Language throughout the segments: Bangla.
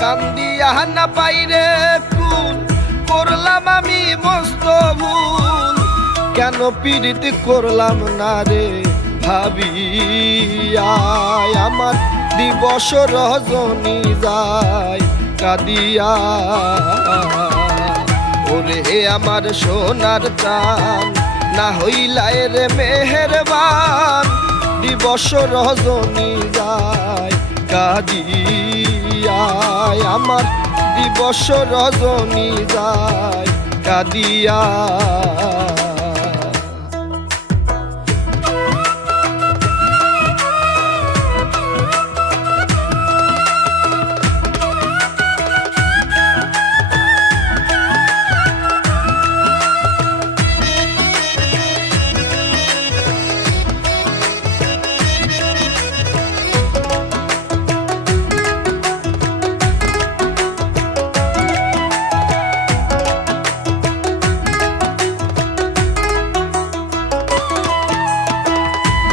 কান্দিয়া না পাইরে কুল করলাম আমি মস্ত ভুল কেন পীড়িত করলাম না রে ভাবিয়া আমার দিবস রজনী যায় কাঁদিয়া ওরে আমার সোনার চান না হইলায় রে মেহেরবান দিবস রজনী যায় কাঁদিয়া আমার দিবস রজনী যায় কাঁদিয়া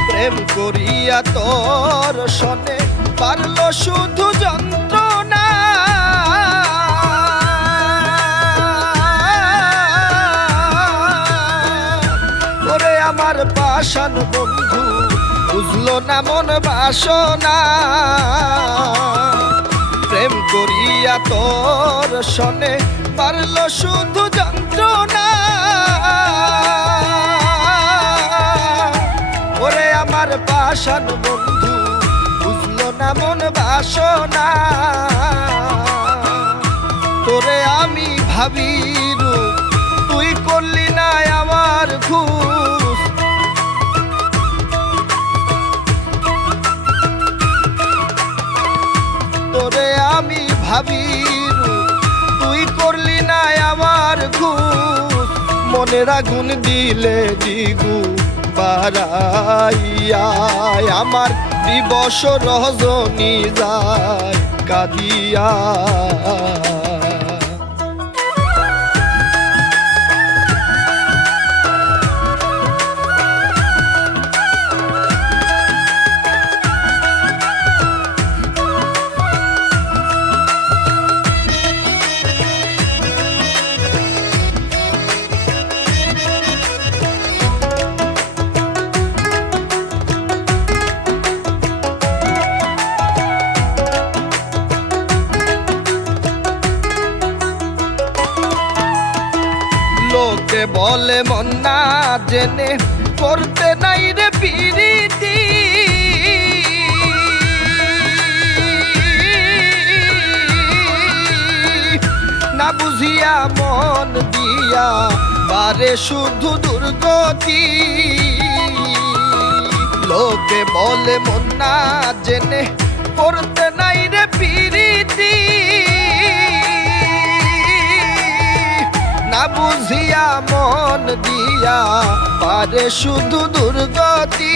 প্রেম করিয়া তোর শনে পারল শুধু যন্ত্রণা ওরে আমার পাষাণ বন্ধু বুঝলো না মন বাসনা প্রেম করিয়া তোর শনে পারল শুধু যন্ত্রণা ওরে আমার পাষাণ বন্ধু বুঝলো না মন বাসনা তোরে আমি ভাবি রূপ তুই করলি না আমার খুশ তোরে আমি ভাবি রূপ তুই করলি না আমার খুশ মনের আগুন দিলে দিগু বারাইয়া আমার দিবস রজনী যায় কাঁদিয়া লোকে বলে মন না জেনে করতে নাই রে পিরিতি না বুঝিয়া মন দিয়া বারে শুধু দুর্গতি লোকে বলে মন না জেনে করতে নাই রে পিরিতি না বুঝিয়া মন দিয়া পারে শুধু দুর্গতি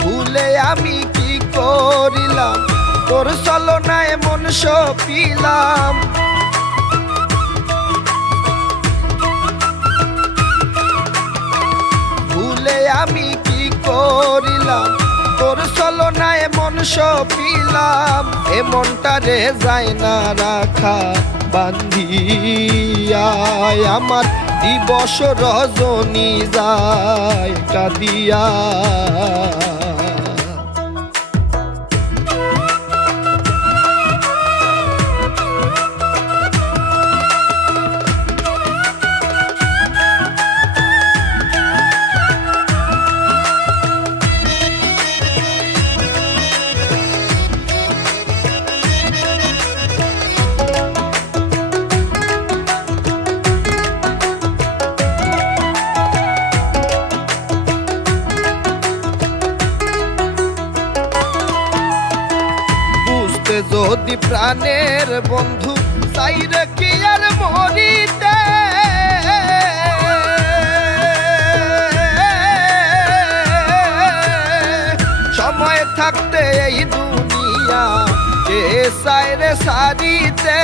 ভুলে আমি কি করিলাম তোর চলনায় মন সপিলাম ভুলে আমি কি করিলাম তোর চলনায় মন সপিলাম এ মনটারে যায় না রাখা বান্ধিয়া আমার দিবস রজনী যায় কাঁদিয়া যদি প্রাণের বন্ধু চাইরে কি আর মরিতে সময় থাকতে এই দুনিয়া কে চাইরে সারিতে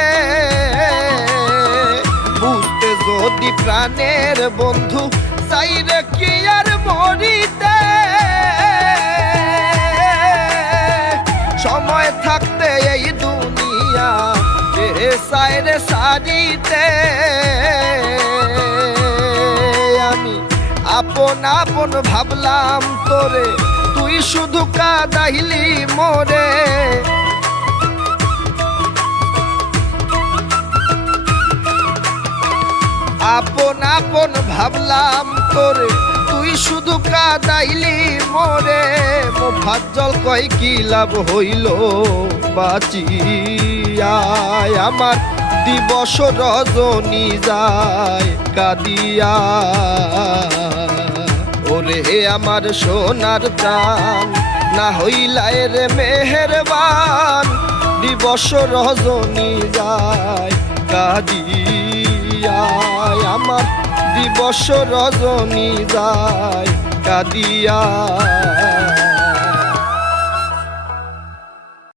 বুঝতে যদি প্রাণের বন্ধু চাইরে কি আর মরিতে সময় থাকতে এই দুনিয়া কে চায় রে সারিতে। আমি আপন আপন ভাবলাম তোরে, তুই শুধু কাঁদাইলি মোরে। আপন আপন ভাবলাম তোরে, তুই শুধু কাঁদাইলি মোরে। মোফাজ্জল কয় কি লাভ হইল বাঁচিয়ায়, আমার দিবস রজনী যায় কাঁদিয়া। ওরে আমার সোনার চান না হইলায় রে মেহেরবান, দিবস রজনী যায় কাঁদিয়া। আমার দিবস রজনী যায় কাঁদিয়া।